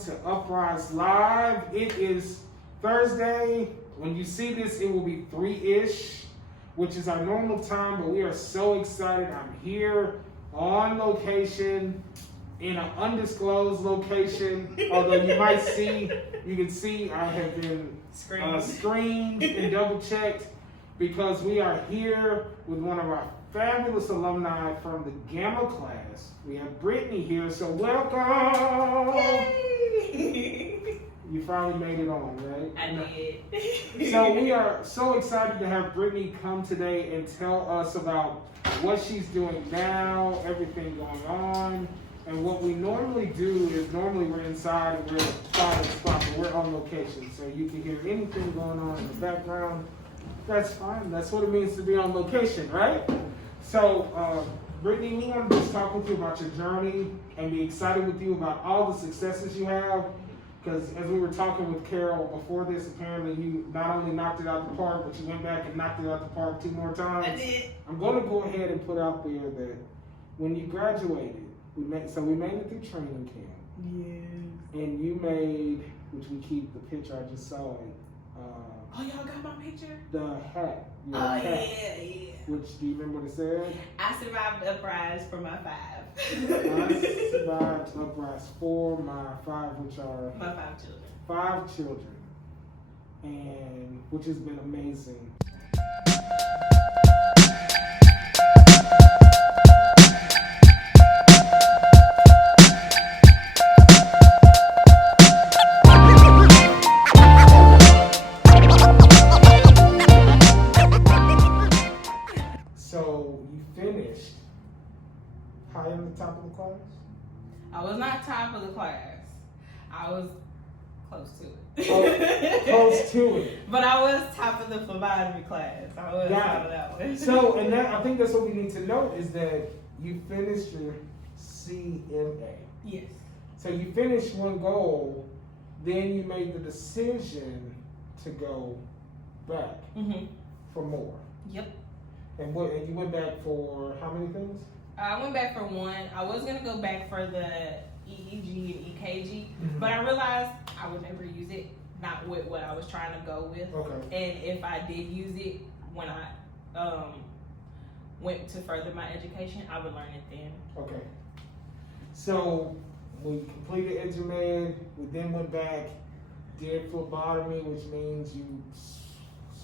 to UpRise Live. It is Thursday. When you see this, it will be 3-ish, which is our normal time, but we are so excited. I'm here on location in an undisclosed location, although you can see I have been screened and double checked because we are here with one of our fabulous alumni from the Gamma class. We have Brittany here, so welcome. Yay! You finally made it on, right? I did. So we are so excited to have Brittany come today and tell us about what she's doing now, everything going on. And what we normally do is we're inside and we're in a quiet spot, but we're on location. So you can hear anything going on in the background. That's fine. That's what it means to be on location, right? So, Brittany, we want to just talk with you about your journey and be excited with you about all the successes you have. Because as we were talking with Carol before this, apparently you not only knocked it out the park, but you went back and knocked it out the park 2 more times. I did. I'm going to go ahead and put out there that when you graduated, we made it through training camp. Yeah. And you made, which we keep the picture, I just saw it. Oh, y'all got my picture? The hat. Hat. Yeah. Which, do you remember what it said? I survived UpRise for my 5. I survived UpRise for my 5, which are my 5 children. 5 children, and which has been amazing. So you finished high in the top of the class? I was not top of the class. I was close to it. Oh, close to it. But I was top of the phlebotomy class. I was top of that one. So, and I think that's what we need to note is that you finished your CMA. Yes. So you finished one goal, then you made the decision to go back for more. Yep. And you went back for how many things? I went back for 1. I was going to go back for the EEG and EKG, but I realized I would never use it, not with what I was trying to go with. Okay. And if I did use it when I went to further my education, I would learn it then. Okay. So we completed EduMed, we then went back, did phlebotomy, which means you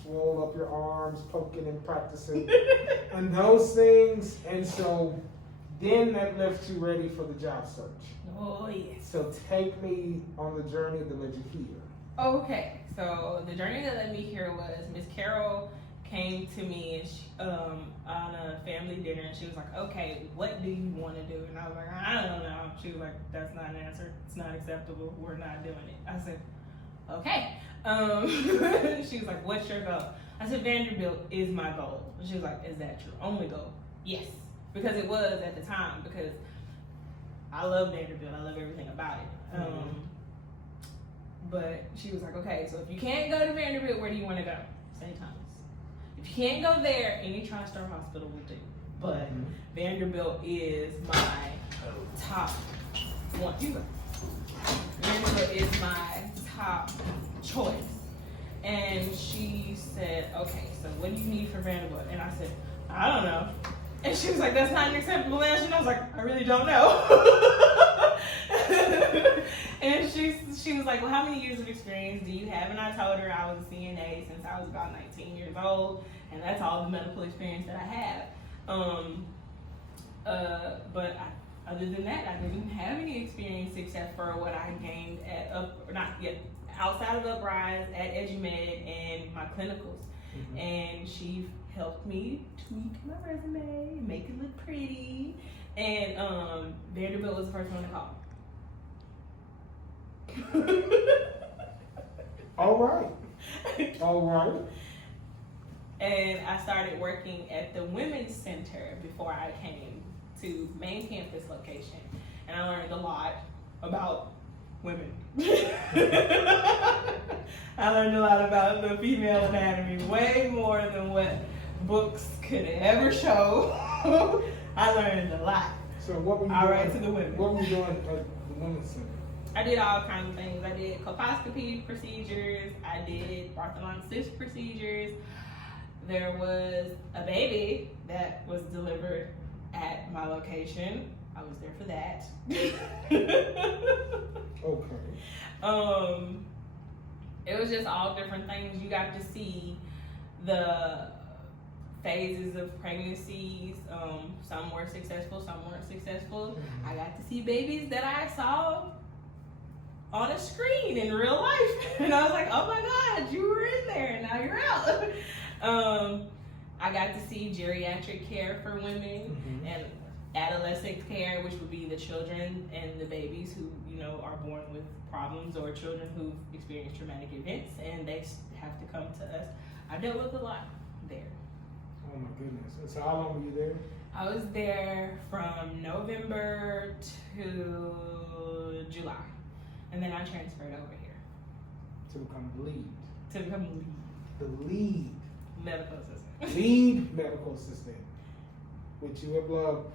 swole up your arms, poking and practicing, and those things. And so then that left you ready for the job search. Oh, yes. So take me on the journey that led you here. Okay, so the journey that led me here was Miss Carol came to me and on a family dinner, and she was like, okay, what do you want to do? And I was like, I don't know. She was like, that's not an answer. It's not acceptable. We're not doing it. I said, okay. She was like, what's your goal? I said, Vanderbilt is my goal. And she was like, is that your only goal? Yes. Because it was at the time, because I love Vanderbilt. I love everything about it. But she was like, okay, so if you can't go to Vanderbilt, where do you want to go? St. Thomas. If you can't go there, any TriStar hospital will do. But Vanderbilt is my top one. Vanderbilt is my top choice. And she said, okay, so what do you need for Vanderbilt? And I said, I don't know. And she was like, that's not an acceptable answer. And I was like, I really don't know. And she was like, well, how many years of experience do you have? And I told her I was a CNA since I was about 19 years old. And that's all the medical experience that I have. But other than that, I didn't have any experience except for what I gained at outside of UpRise, at EduMed, and my clinicals. And she helped me tweak my resume, make it look pretty. And Vanderbilt was the first one to call. All right. And I started working at the Women's Center before I came to main campus location. And I learned a lot about women. I learned a lot about the female anatomy, way more than what books could ever show. I learned a lot. So what were you All doing? right, to the women. What were you doing at the Women's Center? I did all kinds of things. I did colposcopy procedures. I did Bartholin cyst procedures. There was a baby that was delivered at my location. I was there for that. Okay. It was just all different things. You got to see the phases of pregnancies. Some were successful, some weren't successful. I got to see babies that I saw on a screen in real life. And I was like, oh my God, you were in there and now you're out. I got to see geriatric care for women and adolescent care, which would be the children and the babies who, you know, are born with problems, or children who've experienced traumatic events and they have to come to us. I dealt with a lot there. Oh my goodness. And so how long were you there? I was there from November to July. And then I transferred over here. To become lead. To become lead. The lead. Medical assistant. Lead medical assistant. Which you have loved.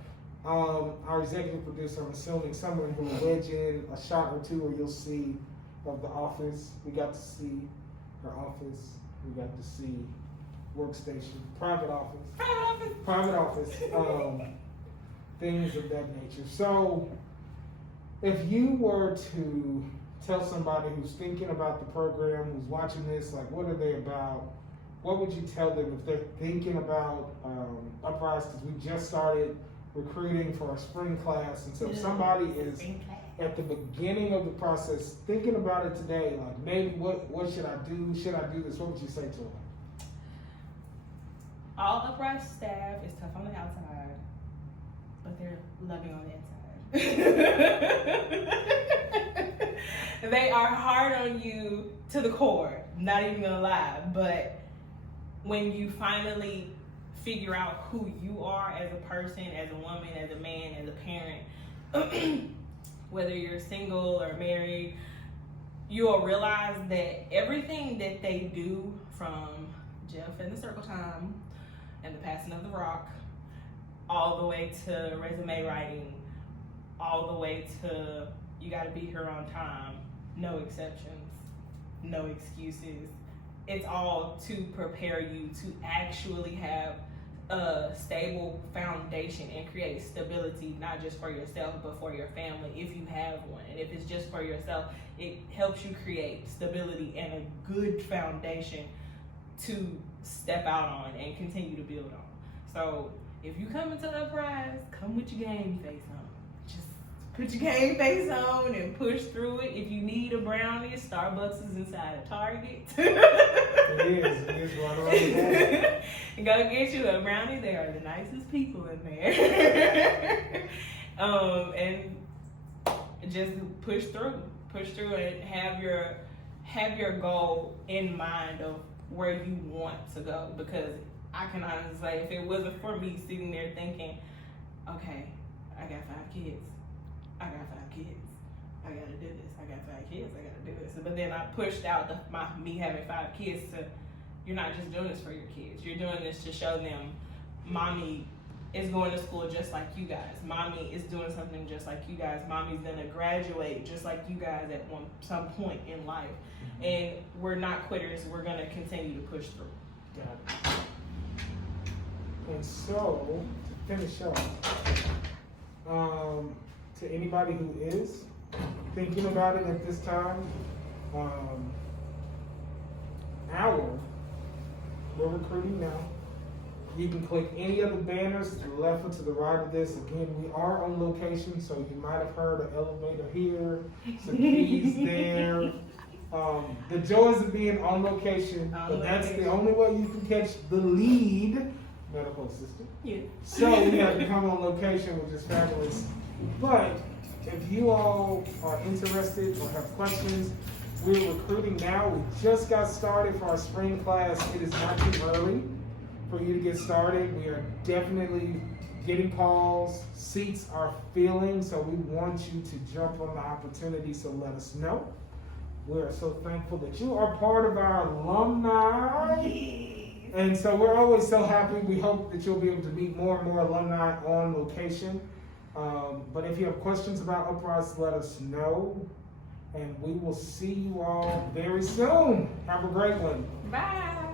Our executive producer, I'm assuming someone who will wedge in a shot or two where you'll see of the office. We got to see her office. We got to see workstation, private office. Things of that nature. So if you were to tell somebody who's thinking about the program, who's watching this, like what are they about? What would you tell them if they're thinking about UpRise? Because we just started recruiting for our spring class, and so if somebody is at the beginning of the process thinking about it today, like maybe what should I do? Should I do this? What would you say to them? All UpRise staff is tough on the outside, but they're loving on the inside. They are hard on you to the core, not even gonna lie, but when you finally figure out who you are as a person, as a woman, as a man, as a parent, whether you're single or married, you'll realize that everything that they do, from Jeff and the circle time and the passing of the rock, all the way to resume writing, all the way to you gotta be here on time, no exceptions, no excuses. It's all to prepare you to actually have a stable foundation and create stability, not just for yourself, but for your family, if you have one. And if it's just for yourself, it helps you create stability and a good foundation to step out on and continue to build on. So if you come into UpRise, come with your game face on. Just put your game face on and push through it. If you need a brownie, Starbucks is inside a Target. It is right around the corner. Go get you a brownie. They are the nicest people in there. And just push through and have your goal in mind of where you want to go. Because I can honestly say, if it wasn't for me sitting there thinking, okay, I got 5 kids, I gotta do this. I got 5 kids, I gotta do this. But then I pushed out me having 5 kids to, you're not just doing this for your kids. You're doing this to show them, mommy is going to school just like you guys. Mommy is doing something just like you guys. Mommy's gonna graduate just like you guys at some point in life. And we're not quitters. We're gonna continue to push through. Got it. And so, to finish up, to anybody who is thinking about it at this time, we're recruiting now. You can click any of the banners to the left or to the right of this. Again, we are on location, so you might have heard an elevator here, some keys there. The joys of being on location, but that's the only way you can catch the lead medical assistant. Yeah. So we have to come on location, which is fabulous. But if you all are interested or have questions, we're recruiting now. We just got started for our spring class. It is not too early for you to get started. We are definitely getting calls. Seats are filling, so we want you to jump on the opportunity, so let us know. We're so thankful that you are part of our alumni. And so we're always so happy. We hope that you'll be able to meet more and more alumni on location. But if you have questions about UpRise, let us know. and we will see you all very soon. Have a great one. Bye.